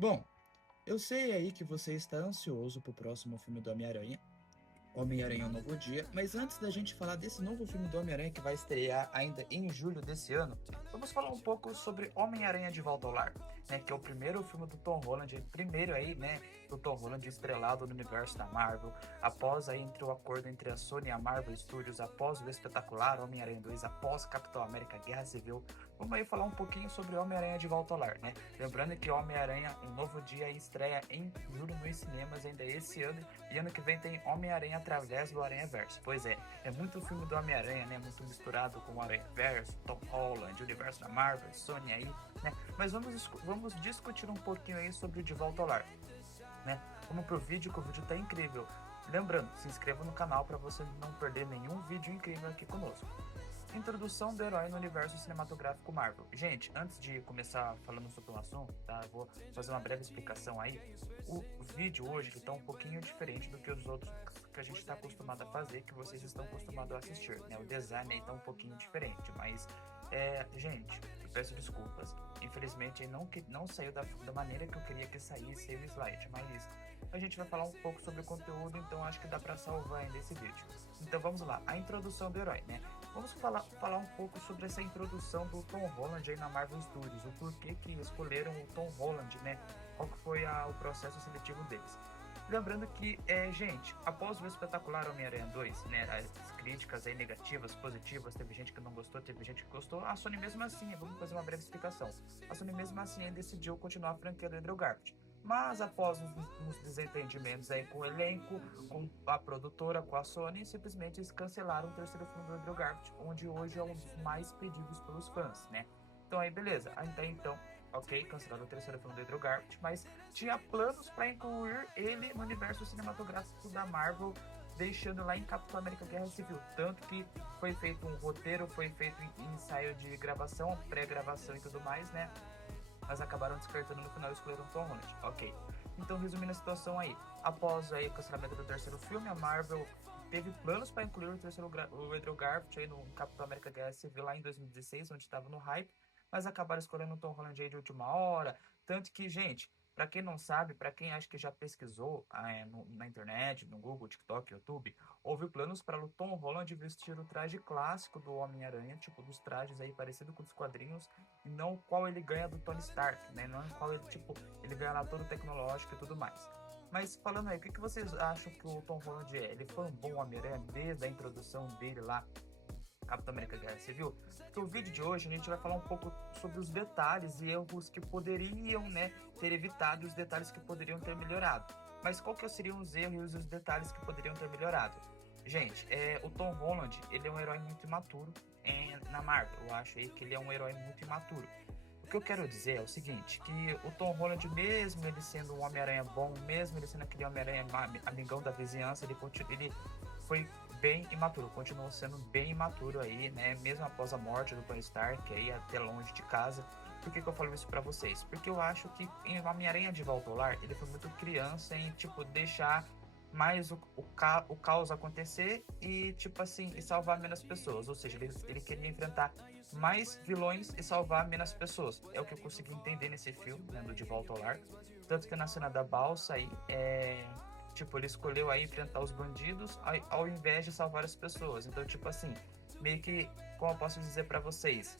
Bom, eu sei aí que você está ansioso pro próximo filme do Homem-Aranha, Homem-Aranha: Um Novo Dia, mas antes da gente falar desse novo filme do Homem-Aranha que vai estrear ainda em julho desse ano, vamos falar um pouco sobre Homem-Aranha de Volta ao Lar, né, que é o primeiro filme do Tom Holland, primeiro aí, né, do Tom Holland estrelado no universo da Marvel, após aí entre o acordo entre a Sony e a Marvel Studios, após o espetacular Homem-Aranha 2, após Capitão América Guerra Civil. Vamos aí falar um pouquinho sobre Homem-Aranha de Volta ao Lar, né? Lembrando que Homem-Aranha: Um Novo Dia estreia em julho nos cinemas ainda esse ano, e ano que vem tem Homem-Aranha através do Aranha-Verso. Pois é muito filme do Homem-Aranha, né? Muito misturado com o Aranha-Verso, Tom Holland, universo da Marvel, Sony aí, né? Mas vamos discutir um pouquinho aí sobre o De Volta ao Lar, né? Vamos pro vídeo, que o vídeo tá incrível. Lembrando, se inscreva no canal para você não perder nenhum vídeo incrível aqui conosco. Introdução do herói no universo cinematográfico Marvel. Gente, antes de começar falando sobre o assunto, tá? Eu vou fazer uma breve explicação aí. O vídeo hoje está um pouquinho diferente do que os outros que a gente está acostumado a fazer, que vocês estão acostumados a assistir, né? O design aí tá um pouquinho diferente, mas gente, eu peço desculpas. Infelizmente não saiu da maneira que eu queria que saísse o slide, mas a gente vai falar um pouco sobre o conteúdo, então acho que dá para salvar ainda esse vídeo. Então vamos lá, a introdução do herói, né? Vamos falar um pouco sobre essa introdução do Tom Holland aí na Marvel Studios, o porquê que escolheram o Tom Holland, né? Qual que foi o processo seletivo deles. Lembrando que, gente, após o espetacular Homem-Aranha 2, né, as críticas aí negativas, positivas, teve gente que não gostou, teve gente que gostou, a Sony mesmo assim, vamos fazer uma breve explicação, a Sony mesmo assim decidiu continuar a franquia do Andrew Garfield. Mas após uns desentendimentos aí com o elenco, com a produtora, com a Sony, simplesmente eles cancelaram o terceiro filme do Andrew Garfield, onde hoje é um dos mais pedidos pelos fãs, né? Então aí, beleza. Até então, ok, cancelaram o terceiro filme do Andrew Garfield, mas tinha planos para incluir ele no universo cinematográfico da Marvel, deixando lá em Capitão América Guerra Civil. Tanto que foi feito um roteiro, foi feito ensaio de gravação, pré-gravação e tudo mais, né? Mas acabaram descartando no final e escolheram Tom Holland. Ok. Então, resumindo a situação aí, após aí o cancelamento do terceiro filme, a Marvel teve planos para incluir o Andrew Garfield aí no Capitão América Guerra Civil lá em 2016, onde estava no hype, mas acabaram escolhendo o Tom Holland aí de última hora. Tanto que, gente, para quem não sabe, para quem acha que já pesquisou na internet, no Google, TikTok, YouTube, houve planos para o Tom Holland vestir o traje clássico do Homem-Aranha, tipo dos trajes aí parecido com os quadrinhos, e não qual ele ganha do Tony Stark, né? Não qual ele, tipo, ele ganha lá todo tecnológico e tudo mais. Mas falando aí, o que vocês acham que o Tom Holland é? Ele foi um bom Homem-Aranha desde a introdução dele lá, Capitão América Guerra Civil? Porque o vídeo de hoje a gente vai falar um pouco sobre os detalhes e erros que poderiam, né, ter evitado, os detalhes que poderiam ter melhorado. Mas qual que seriam os erros e os detalhes que poderiam ter melhorado? Gente, o Tom Holland, ele é um herói muito imaturo na Marvel. Eu acho aí que ele é um herói muito imaturo. O que eu quero dizer é o seguinte, que o Tom Holland, mesmo ele sendo um Homem-Aranha bom, mesmo ele sendo aquele Homem-Aranha amigão da vizinhança, ele foi bem imaturo, continuou sendo bem imaturo aí, né? Mesmo após a morte do Tony Stark, aí até longe de casa. Por que eu falo isso pra vocês? Porque eu acho que em Homem-Aranha de Volta ao Lar, ele foi muito criança em, tipo, deixar mais o caos acontecer e, tipo assim, e salvar menos pessoas. Ou seja, ele queria enfrentar mais vilões e salvar menos pessoas. É o que eu consegui entender nesse filme, né, do De Volta ao Lar. Tanto que na cena da balsa aí, tipo, ele escolheu aí enfrentar os bandidos ao invés de salvar as pessoas. Então, tipo assim, meio que, como eu posso dizer pra vocês,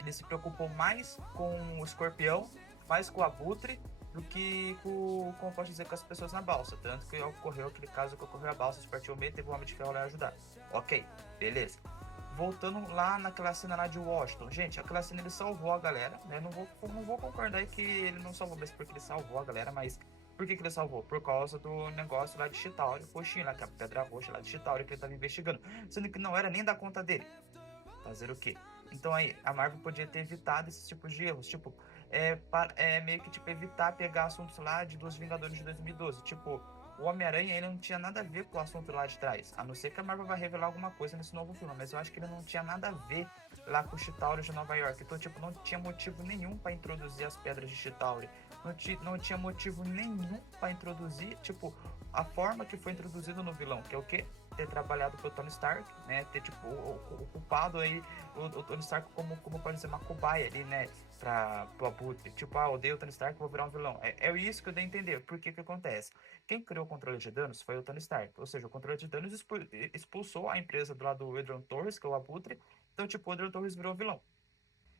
ele se preocupou mais com o escorpião, mais com o abutre, do que com, como posso dizer, com as pessoas na balsa. Tanto que ocorreu aquele caso que ocorreu a balsa, se partiu o meio, teve um homem de ferro lá ajudar. Ok, beleza. Voltando lá naquela cena lá de Washington. Gente, aquela cena ele salvou a galera, né? Não vou concordar aí que ele não salvou, mas porque ele salvou a galera, mas por que ele salvou? Por causa do negócio lá de Chitauri, roxinho lá, que é a pedra roxa lá de Chitauri que ele tava investigando. Sendo que não era nem da conta dele. Fazer o quê? Então aí, a Marvel podia ter evitado esses tipos de erros, tipo, meio que tipo evitar pegar assuntos lá dos Vingadores de 2012, tipo, o Homem-Aranha ele não tinha nada a ver com o assunto lá de trás, a não ser que a Marvel vai revelar alguma coisa nesse novo filme, mas eu acho que ele não tinha nada a ver lá com o Chitauri de Nova York, então tipo, não tinha motivo nenhum para introduzir as pedras de Chitauri, não tinha motivo nenhum para introduzir, tipo, a forma que foi introduzido no vilão, que é o quê? ter trabalhado pro Tony Stark, né? Ter, tipo, o culpado aí, o Tony Stark como pode ser uma cobaia ali, né? Pro Abutre. Tipo, odeio o Tony Stark, vou virar um vilão. É isso que eu dei a entender. Por que que acontece? Quem criou o controle de danos foi o Tony Stark. Ou seja, o controle de danos expulsou a empresa do lado do Adrian Torres, que é o Abutre. Então, tipo, o Adrian Torres virou vilão.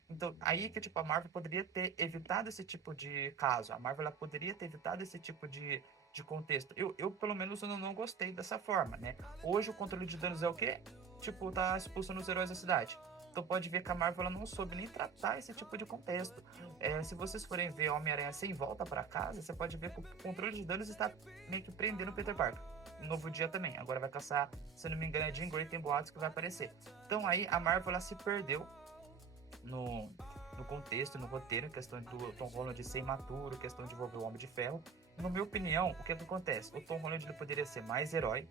Então, aí que, tipo, a Marvel poderia ter evitado esse tipo de caso. A Marvel, ela poderia ter evitado esse tipo de contexto. Pelo menos, eu não gostei dessa forma, né? Hoje, o controle de danos é o quê? Tipo, tá expulsando os heróis da cidade. Então, pode ver que a Marvel, ela não soube nem tratar esse tipo de contexto. Se vocês forem ver Homem-Aranha sem volta para casa, você pode ver que o controle de danos está meio que prendendo o Peter Parker. Um novo dia também. Agora vai caçar, se não me engano, é Jean Grey, tem boatos que vai aparecer. Então, aí, a Marvel, ela se perdeu no, no contexto, no roteiro, questão do Tom Holland ser imaturo, questão de envolver o Homem de Ferro. Na minha opinião, o que acontece? O Tom Holland ele poderia ser mais herói,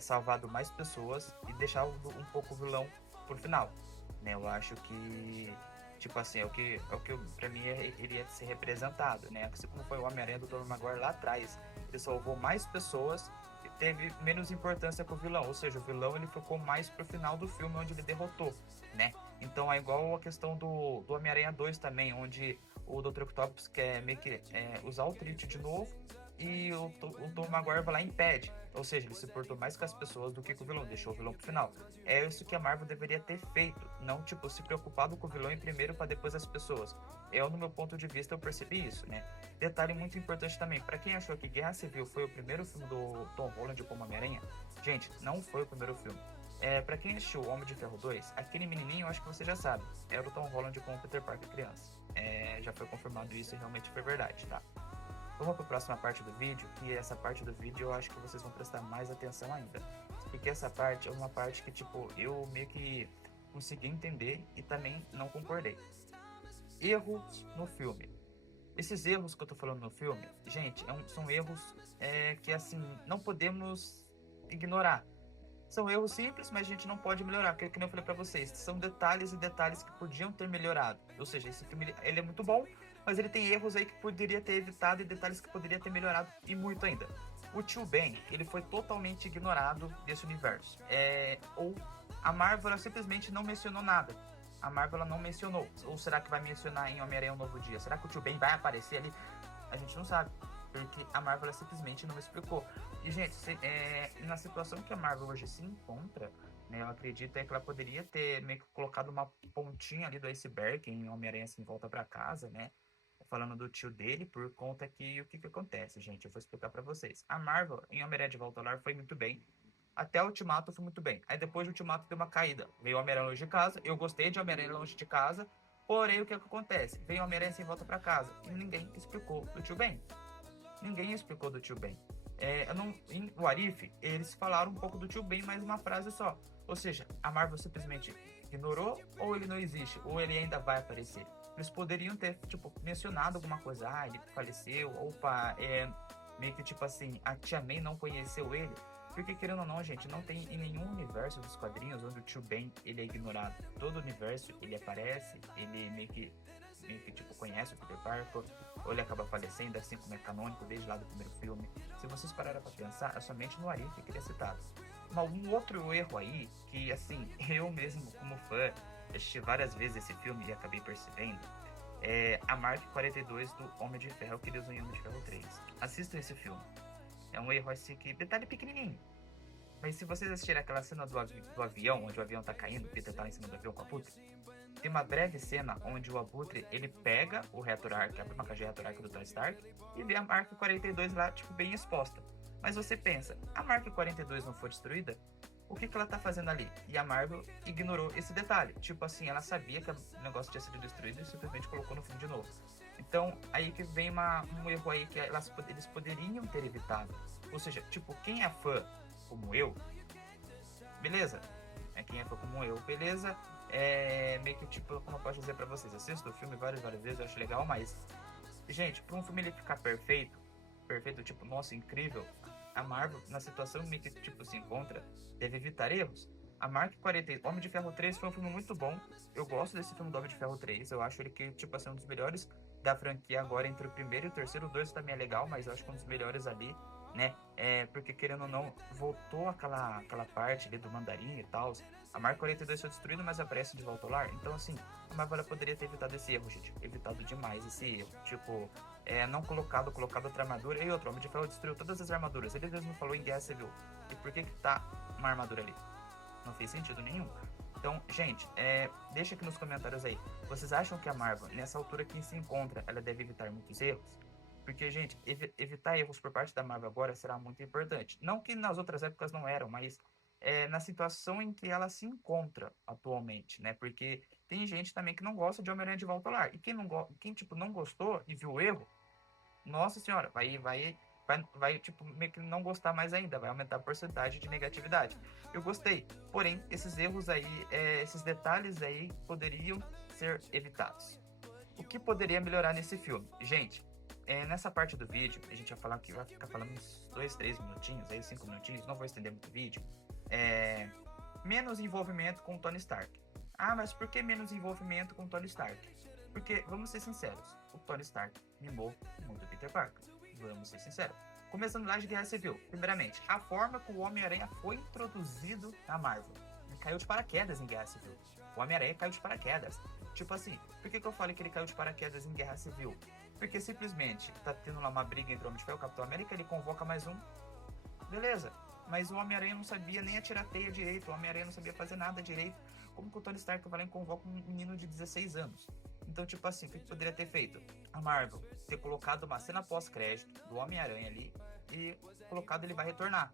salvado mais pessoas e deixar um pouco o vilão por final, né? Eu acho que, tipo assim, é o que pra mim iria ser representado, né? Assim como foi o Homem-Aranha do Tobey Maguire lá atrás, ele salvou mais pessoas e teve menos importância com o vilão, ou seja, o vilão ele ficou mais pro final do filme onde ele derrotou, né? Então é igual a questão do Homem-Aranha 2 também, onde o Dr. Octopus quer meio que usar o Trício de novo e o Tom Maguire vai lá e impede. Ou seja, ele se portou mais com as pessoas do que com o vilão, deixou o vilão pro final. É isso que a Marvel deveria ter feito, não tipo se preocupado com o vilão em primeiro para depois as pessoas. No meu ponto de vista, eu percebi isso, né? Detalhe muito importante também, para quem achou que Guerra Civil foi o primeiro filme do Tom Holland como Homem-Aranha, gente, não foi o primeiro filme. Pra quem assistiu o Homem de Ferro 2, aquele menininho, eu acho que você já sabe, era o Tom Holland com o Peter Parker criança. Já foi confirmado isso e realmente foi verdade, tá? Vamos para a próxima parte do vídeo, que essa parte do vídeo eu acho que vocês vão prestar mais atenção ainda. Porque essa parte é uma parte que, tipo, eu meio que consegui entender e também não concordei. Erros no filme. Esses erros que eu tô falando no filme, gente, são erros que, assim, não podemos ignorar. São erros simples, mas a gente não pode melhorar, porque, como eu falei pra vocês, são detalhes e detalhes que podiam ter melhorado. Ou seja, esse filme ele é muito bom, mas ele tem erros aí que poderia ter evitado e detalhes que poderia ter melhorado, e muito ainda. O Tio Ben, ele foi totalmente ignorado desse universo. Ou a Marvel ela simplesmente não mencionou nada. A Marvel ela não mencionou. Ou será que vai mencionar em Homem-Aranha Um Novo Dia? Será que o Tio Ben vai aparecer ali? A gente não sabe, porque a Marvel simplesmente não explicou. E, gente, na situação que a Marvel hoje se encontra, né, eu acredito que ela poderia ter meio que colocado uma pontinha ali do iceberg em Homem-Aranha Sem Volta para Casa, né? Falando do tio dele, por conta que o que acontece, gente? Eu vou explicar para vocês. A Marvel, em Homem-Aranha de Volta ao Lar, foi muito bem. Até o Ultimato foi muito bem. Aí depois do Ultimato deu uma caída. Veio o Homem-Aranha Longe de Casa, eu gostei de Homem-Aranha Longe de Casa, porém o que acontece? Veio o Homem-Aranha Sem Volta para Casa e ninguém explicou do tio Ben. Ninguém explicou do tio Ben. Em What If, eles falaram um pouco do tio Ben, mas uma frase só. Ou seja, a Marvel simplesmente ignorou, ou ele não existe, ou ele ainda vai aparecer. Eles poderiam ter, tipo, mencionado alguma coisa. Ele faleceu, opa, meio que tipo assim, a Tia May não conheceu ele. Porque, querendo ou não, gente, não tem em nenhum universo dos quadrinhos onde o tio Ben, ele é ignorado. Todo universo, ele aparece, ele meio que tipo, conhece o Peter Parker, ou ele acaba falecendo, assim como é canônico desde lá do primeiro filme. Se vocês pararam pra pensar, é somente no Arif que ele é citado. Mas um outro erro aí, que assim, eu mesmo como fã, assisti várias vezes esse filme e acabei percebendo, é a Mark 42 do Homem de Ferro que ele usa em Homem de Ferro 3. Assistam esse filme. É um erro assim que, detalhe pequenininho. Mas se vocês assistirem aquela cena do avião, onde o avião tá caindo, o Peter tá em cima do avião com a puta, tem uma breve cena onde o Abutre, ele pega o reator Arc, abre uma caixa de reator Arc do Tony Stark e vê a Mark 42 lá, tipo, bem exposta. Mas você pensa, a Mark 42 não foi destruída? O que ela tá fazendo ali? E a Marvel ignorou esse detalhe. Tipo assim, ela sabia que o negócio tinha sido destruído e simplesmente colocou no filme de novo. Então, aí que vem um erro aí que eles poderiam ter evitado. Ou seja, tipo, quem é fã como eu, beleza. Quem é fã como eu, beleza. Meio que, tipo, como eu posso dizer pra vocês, assisto o filme várias vezes, eu acho legal, mas, gente, pra um filme ele ficar perfeito, tipo, nossa, incrível, a Marvel, na situação meio que, tipo, se encontra, deve evitar erros. A Mark 40, Homem de Ferro 3 foi um filme muito bom, eu gosto desse filme do Homem de Ferro 3, eu acho ele que, tipo, assim, um dos melhores da franquia agora, entre o primeiro e o terceiro. O 2 também é legal, mas eu acho que um dos melhores ali. né? Porque querendo ou não, voltou aquela parte ali do mandarim e tal. A Mark 42 foi destruída, mas aparece de volta ao lar. Então, assim, a Marvel ela poderia ter evitado esse erro, gente. Evitado demais esse erro. Tipo, não colocado outra armadura. E outro, o Homem de Ferro destruiu todas as armaduras. Ele mesmo falou em Guerra Civil. E por que tá uma armadura ali? Não fez sentido nenhum. Então, gente, deixa aqui nos comentários aí. Vocês acham que a Marvel, nessa altura que se encontra, ela deve evitar muitos erros? Porque, gente, evitar erros por parte da Marvel agora será muito importante. Não que nas outras épocas não eram, mas na situação em que ela se encontra atualmente, né? Porque tem gente também que não gosta de Homem-Aranha de Volta ao Lar. E quem tipo, não gostou e viu o erro, nossa senhora, vai, tipo, meio que não gostar mais ainda, vai aumentar a porcentagem de negatividade. Eu gostei, porém, esses erros aí, esses detalhes aí poderiam ser evitados. O que poderia melhorar nesse filme? Gente, nessa parte do vídeo, a gente vai falar que vai ficar falando uns 2, 3 minutinhos, aí 5 minutinhos, não vou estender muito o vídeo. Menos envolvimento com o Tony Stark. Ah, mas por que menos envolvimento com o Tony Stark? Porque, vamos ser sinceros, o Tony Stark mimou muito o Peter Parker. Vamos ser sinceros. Começando lá de Guerra Civil. Primeiramente, a forma que o Homem-Aranha foi introduzido na Marvel. Ele caiu de paraquedas em Guerra Civil. O Homem-Aranha caiu de paraquedas. Tipo assim, por que eu falei que ele caiu de paraquedas em Guerra Civil? Porque simplesmente tá tendo lá uma briga entre o Homem de Ferro e o Capitão América, ele convoca mais um. Beleza. Mas o Homem-Aranha não sabia nem atirar teia direito, o Homem-Aranha não sabia fazer nada direito. Como que o Tony Stark vai lá e convoca um menino de 16 anos? Então, tipo assim, o que poderia ter feito? A Marvel ter colocado uma cena pós-crédito do Homem-Aranha ali e colocado ele vai retornar.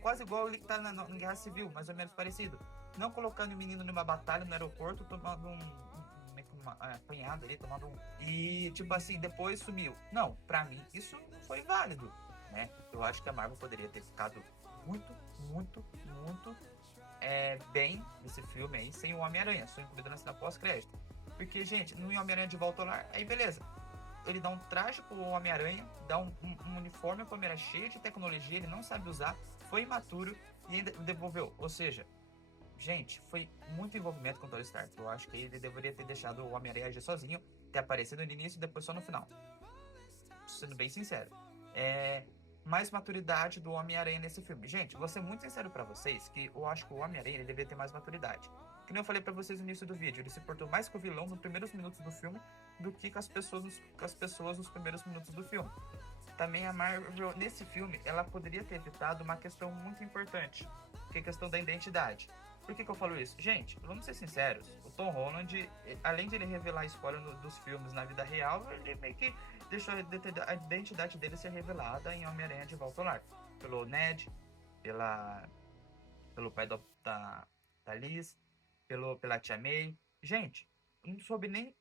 Quase igual ele que tá na Guerra Civil, mais ou menos parecido. Não colocando o menino numa batalha no aeroporto, tomando uma apanhado ali, tomando um. E, tipo assim, depois sumiu. Não, pra mim, isso não foi válido, né? Eu acho que a Marvel poderia ter ficado muito, muito, muito bem nesse filme aí, sem o Homem-Aranha, só incluído na cena pós-crédito. Porque, gente, no Homem-Aranha de Volta ao Lar, aí beleza. Ele dá um traje pro Homem-Aranha, dá um uniforme pro Homem-Aranha cheio de tecnologia, ele não sabe usar, foi imaturo e ainda devolveu. Ou seja, gente, foi muito envolvimento com o Tony Stark. Eu acho que ele deveria ter deixado o Homem-Aranha agir sozinho, ter aparecido no início e depois só no final. Sendo bem sincero. Mais maturidade do Homem-Aranha nesse filme. Gente, vou ser muito sincero pra vocês que eu acho que o Homem-Aranha deveria ter mais maturidade. Que nem eu falei pra vocês no início do vídeo, ele se portou mais com o vilão nos primeiros minutos do filme do que com as pessoas nos primeiros minutos do filme. Também a Marvel, nesse filme, ela poderia ter evitado uma questão muito importante, que é a questão da identidade. Por que eu falo isso? Gente, vamos ser sinceros, o Tom Holland, além de ele revelar a história dos filmes na vida real, ele meio que deixou a identidade dele ser revelada em Homem-Aranha de Volta ao Lar. Pelo Ned, pelo pai da Liz, pela Tia May. Gente, não soube nem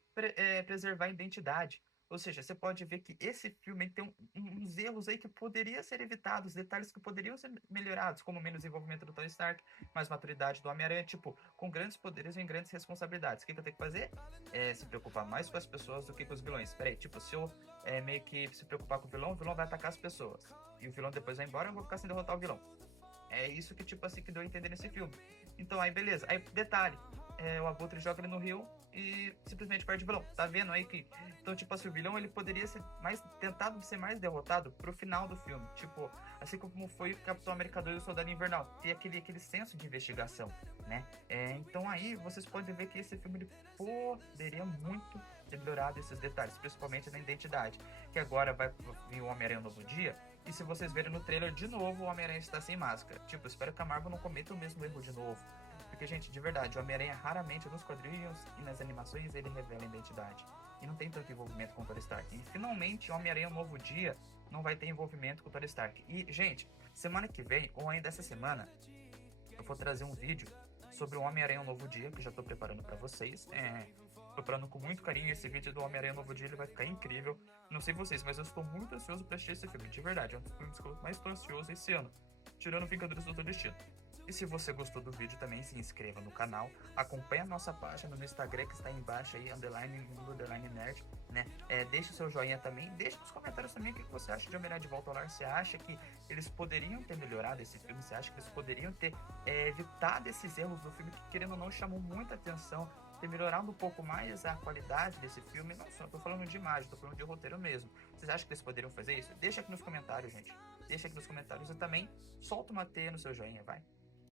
preservar a identidade. Ou seja, você pode ver que esse filme tem uns erros aí que poderiam ser evitados, detalhes que poderiam ser melhorados, como menos envolvimento do Tony Stark, mais maturidade do Homem-Aranha, tipo, com grandes poderes vem grandes responsabilidades. O que eu tenho que fazer? Se preocupar mais com as pessoas do que com os vilões. Peraí, tipo, se eu meio que se preocupar com o vilão vai atacar as pessoas. E o vilão depois vai embora, eu vou ficar sem derrotar o vilão. É isso que, tipo assim, que deu a entender nesse filme. Então, aí, beleza. Aí, detalhe. O Abutre joga ele no rio e simplesmente perde o vilão. Tá vendo aí que... Então, tipo assim, o vilão, ele poderia ser tentado ser mais derrotado pro final do filme. Tipo, assim como foi o Capitão América 2 e o Soldado Invernal. Ter aquele senso de investigação, né? Então, aí, vocês podem ver que esse filme, ele poderia muito ter melhorado esses detalhes. Principalmente na identidade. Que agora vai vir o Homem-Aranha Novo Dia. E se vocês verem no trailer, de novo, o Homem-Aranha está sem máscara. Tipo, espero que a Marvel não cometa o mesmo erro de novo. Porque, gente, de verdade, o Homem-Aranha raramente nos quadrinhos e nas animações ele revela a identidade. E não tem tanto envolvimento com o Tony Stark. E finalmente, o Homem-Aranha Novo Dia não vai ter envolvimento com o Tony Stark. E, gente, semana que vem, ou ainda essa semana, eu vou trazer um vídeo sobre o Homem-Aranha Novo Dia, que já estou preparando para vocês. Preparando com muito carinho esse vídeo do Homem-Aranha Novo Dia, ele vai ficar incrível. Não sei vocês, mas eu estou muito ansioso para assistir esse filme, de verdade. É um dos filmes que eu mais estou ansioso esse ano, tirando Vingadores do Doutor Destino. E se você gostou do vídeo, também se inscreva no canal, acompanhe a nossa página no Instagram que está aí embaixo aí, underline nerd, né? Deixe o seu joinha também, deixe nos comentários também o que você acha de Homem-Aranha de Volta ao Lar. Você acha que eles poderiam ter melhorado esse filme? Você acha que eles poderiam ter evitado esses erros do filme que, querendo ou não, chamou muita atenção, ter melhorado um pouco mais a qualidade desse filme? Não só tô falando de imagem, tô falando de roteiro mesmo. Vocês acham que eles poderiam fazer isso? Deixa aqui nos comentários, gente. deixa aqui nos comentários e também solta uma T no seu joinha, vai.